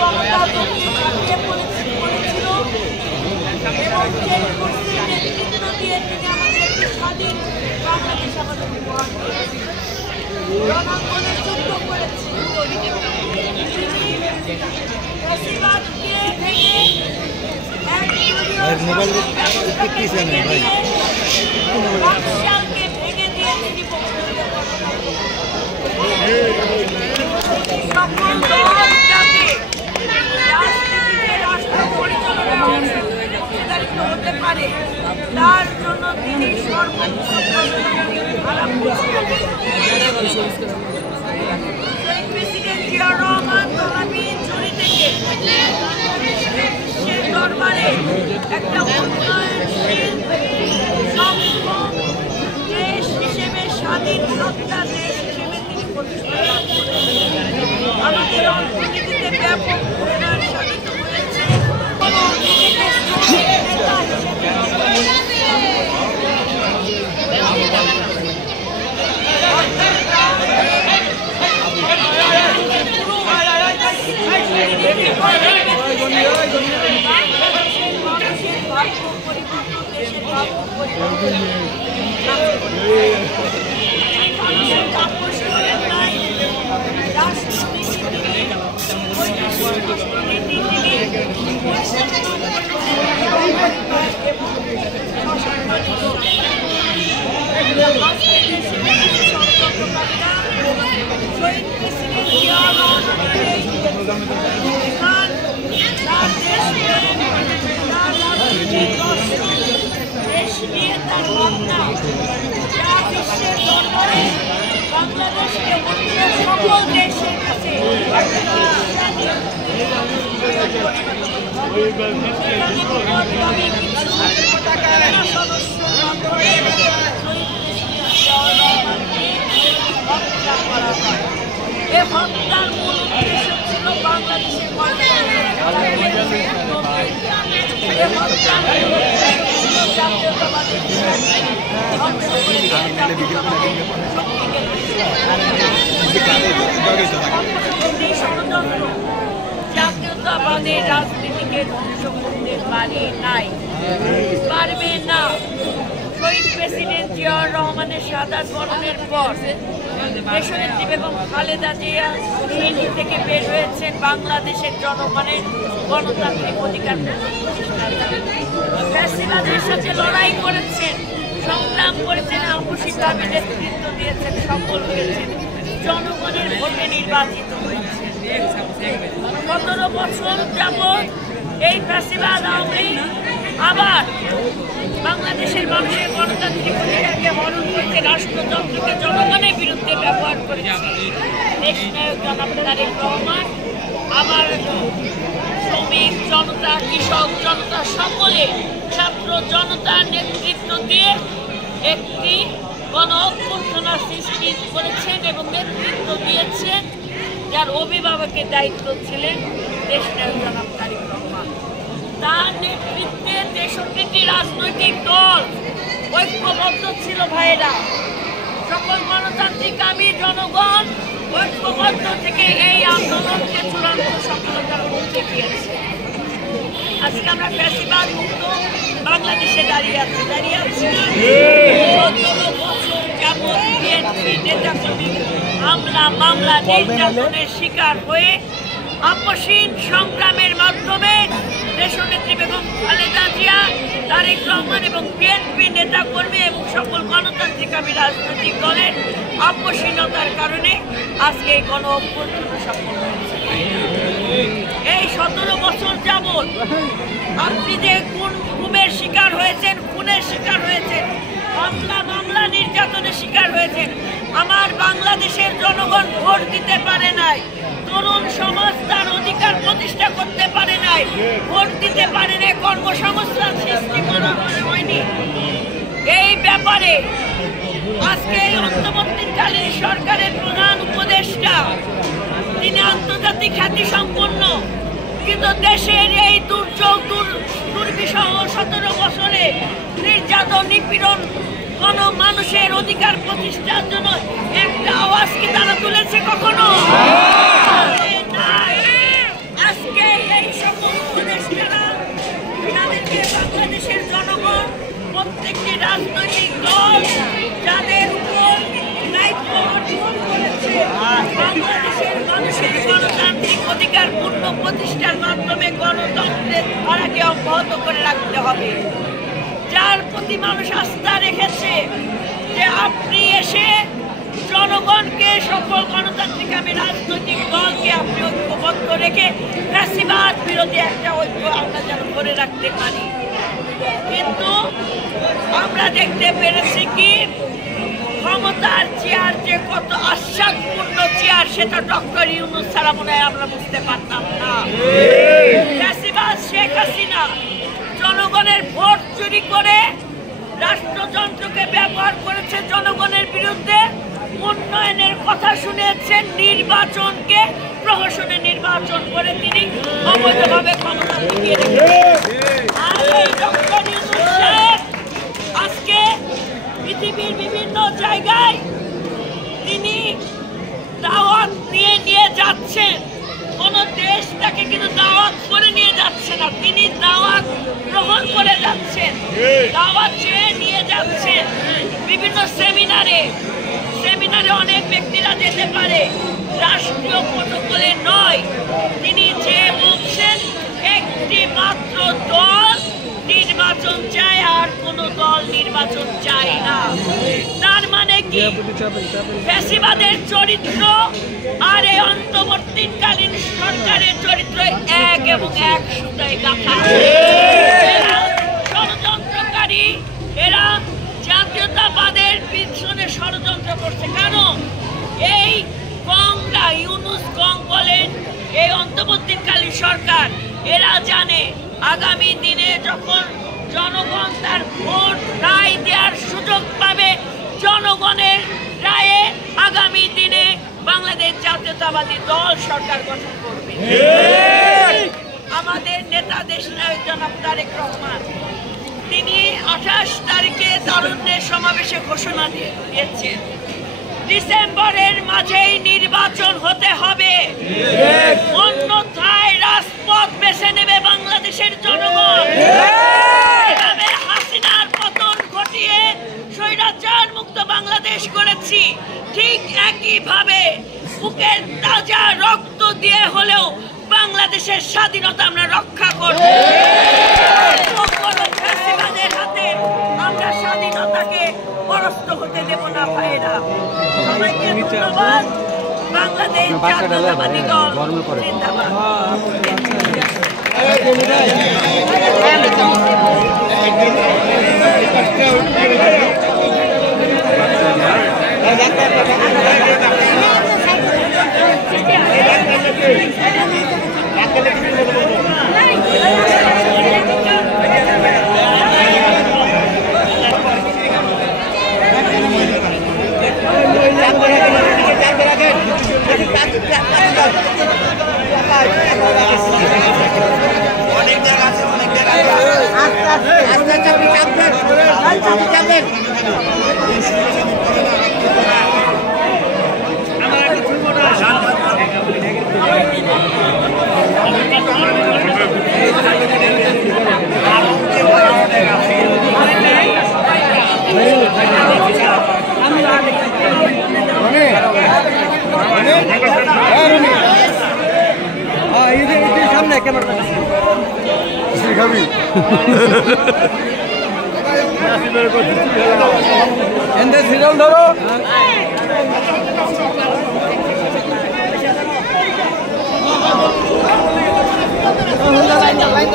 ক্ষমতা ঝাঁপিয়ে পড়েছিল এবং সেই কর্তৃক নেতৃত্ব দিয়ে তিনি আমাদের একটি স্বাধীন বাংলাদেশ আমাদের উপহার দিয়েছেন। রণাঙ্গনে যুদ্ধ করেছেন, ফ্যাসিবাদকে ভেঙে বাকশালকে ভেঙে দিয়ে তিনি সকল দলটাকে রাজনীতিতে রাষ্ট্র পরিচালনা হতে পারে তার জন্য তিনি সর্বোচ্চ প্রেসিডেন্ট জিয়াউর রহমান তলাবিহীন ঝুড়ি থেকে বিশ্বের দরবারে একটা উন্নয়নশীল সক্ষম দেশ হিসেবে স্বাধীন সত্তা দেশ হিসেবে তিনি প্রতিষ্ঠা লাভ করেছেন। আমাদের অর্থনীতিতে ব্যাপক উন্নয়ন সাধিত হয়েছে। বাংলাদেশকে সকল দেশের কাছে হত্যার মূল উদ্দেশ্য ছিল বাংলাদেশের জাতীয়তাবাদের রাজনীতিকে ধ্বংস করতে পারে নাই, পারবে না। শহীদ প্রেসিডেন্ট জিয়াউর রহমানের শাহাদাত বরণের পর দেশনেত্রী বেগম খালেদা জিয়া দিল্লি থেকে বের হয়েছেন বাংলাদেশের জনগণের গণতান্ত্রিক অধিকার ফ্যাসিবাদের সাথে লড়াই করেছেন, সংগ্রাম করেছেন, আকস্মিকভাবে নেতৃত্ব দিয়েছেন, সফল হয়েছেন, জনগণের ভোটে নির্বাচিত হয়েছেন। ১৭ বছর যাবৎ এই ফ্যাসিবাদ আওয়ামী আবার বাংলাদেশের মানুষের গণতান্ত্রিক অধিকারকে হরণ করতে রাষ্ট্রযন্ত্রকে জনগণের বিরুদ্ধে ব্যবহার করেছে। দেশনায়ক জনাব তারেক রহমান আবার শ্রমিক জনতা, কৃষক জনতা, সকলে ছাত্র জনতার নেতৃত্ব দিয়ে একটি গণ অভ্যুত্থান সৃষ্টি করেছেন এবং নেতৃত্ব দিয়েছেন, যার অভিভাবকের দায়িত্ব ছিলেন দেশনায়ক জনাব তারেক রহমান। তার নেতৃত্বে ৬৩টি রাজনৈতিক দল ঐক্যবদ্ধ ছিল। ভাইয়েরা, সকল গণতান্ত্রিকামী জনগণ ঐক্যবদ্ধ থেকে এই আন্দোলনকে চূড়ান্ত সফলতার মধ্যে গিয়েছে। আজকে আমরা ফ্যাসিবাদ মুক্ত বাংলাদেশে দাঁড়িয়ে আছি। ১৭ বছর যাবৎ বিএনপি নেতাকর্মী হামলা, মামলা, নির্যাতনের শিকার হয়ে আপসীন সংগ্রামের মাধ্যমে দেশনেত্রী বেগম খালেদা জিয়া, তারেক রহমান এবং বিএনপি নেতাকর্মী এবং সকল গণতান্ত্রিকামী রাজনৈতিক দলের আপসীনতার কারণে আজকে এই গণ অভ্যুত্থান সফল হয়েছে। এই ১৭ বছর যাবৎ আপনি যে গুমের শিকার হয়েছেন, খুনের শিকার হয়েছেন, হামলা, মামলা, নির্যাতনের শিকার হয়েছেন, আমার বাংলাদেশের জনগণ ভোট দিতে পারে নাই, তরুণ সমাজ তার অধিকার প্রতিষ্ঠা করতে পারে নাই, ভোট দিতে পারে নাই, কর্মসংস্থান সৃষ্টি করা হয়নি। এই ব্যাপারে আজকে অন্তর্বর্তীকালীন সরকারের প্রধান উপদেষ্টা, তিনি আন্তর্জাতিক খ্যাতি সম্পন্ন, কিন্তু দেশের এই দুর্যোগ দুর্বিষহ ১৭ বছরে নির্যাতন, নিপীড়ন, কোন মানুষের অধিকার প্রতিষ্ঠার জন্য একটা আওয়াজ কি তারা তুলেছে কখনো? আজকে প্রতিষ্ঠার মাধ্যমে গণতন্ত্রের ধারাকে অব্যাহত করে রাখতে হবে। যার প্রতি মানুষ আস্থা রেখেছে যে আপনি এসে জনগণকে, সকল গণতান্ত্রিক রাজনৈতিক দলকে আপনি ঐক্যবদ্ধ রেখে ফ্যাসিবাদ বিরোধী একটা ঐক্য আমরা যেন করে রাখতে পারি। কিন্তু আমরা দেখতে পেরেছি কি ক্ষমতার চেয়ার যে কত আশ্বাসপূর্ণ চেয়ার সেটা ডক্টর ইউনূস ছাড়া মনে হয় আমরা বুঝতে পারতাম না। ফ্যাসিবাদ শেখ হাসিনা জনগণের ভোট চুরি করে রাষ্ট্রযন্ত্রকে ব্যবহার করেছে জনগণের বিরুদ্ধে, উন্নয়নের কথা শুনেছেন, নির্বাচনকে প্রহসনে নির্বাচন করে তিনি অবৈধভাবে ক্ষমতা টিকিয়ে রেখেছেন। আর এই ডক্টর ইউনূস সাহেব আজকে পৃথিবীর বিভিন্ন জায়গায় তিনি দাওয়াত নিয়ে যাচ্ছেন। কোন দেশ তাকে কিন্তু দাওয়াত করে নিয়ে যাচ্ছে না, তিনি দাওয়াত গ্রহণ করে যাচ্ছেন, দাওয়াত চেয়ে নিয়ে যাচ্ছেন। বিভিন্ন সেমিনারে অনেক ব্যক্তিরা যেতে পারে, রাষ্ট্রীয় প্রটোকলে নয়। তিনি যে বলছেন একটি মাত্র দল নির্বাচন চায়, আর কোন দল নির্বাচন চায় না। তার মানে কি ফ্যাসিবাদের চরিত্র আর এই অন্তর্বর্তীকালীন সরকারের চরিত্র এক এবং এক সুতায় গাঁথা। এরা ষড়যন্ত্রকারী, এরা জাতীয়তাবাদের পিছনে ষড়যন্ত্র করছে। কারণ এই কংরা, ইউনূস কং বলেন, এই অন্তর্বর্তীকালীন সরকার, এরা জানে আগামী দিনে যখন জনগণ তার ভোট রায় দেওয়ার সুযোগ পাবে, জনগণের রায়ে আগামী দিনে বাংলাদেশ জাতীয়তাবাদী দল সরকার গঠন করবে। আমাদের নেতা দেশনায়ক জনাব তারেক রহমান তিনি 28 তারিখে তারুণ্যের সমাবেশে ঘোষণা দিয়েছেন ডিসেম্বরের মাঝেই নির্বাচন হতে হবে, অন্যথায় রাজপথ বেছে নেবে বাংলাদেশের জনগণ। এভাবে হাসিনার পতন ঘটিয়ে স্বৈরাচার মুক্ত বাংলাদেশ করেছি, ঠিক একইভাবে বুকের তাজা রক্ত দিয়ে হলেও বাংলাদেশের স্বাধীনতা আমরা রক্ষা করব। ফ্যাসিবাদের হাতে আমরা স্বাধীনতাকে পরাস্ত হতে দেব না ভাইয়েরা। সবাইকে ধন্যবাদ। বাংলাদেশ জাতীয়তাবাদী দল জিন্দাবাদ। সিরিয়াল ধরো। লাইন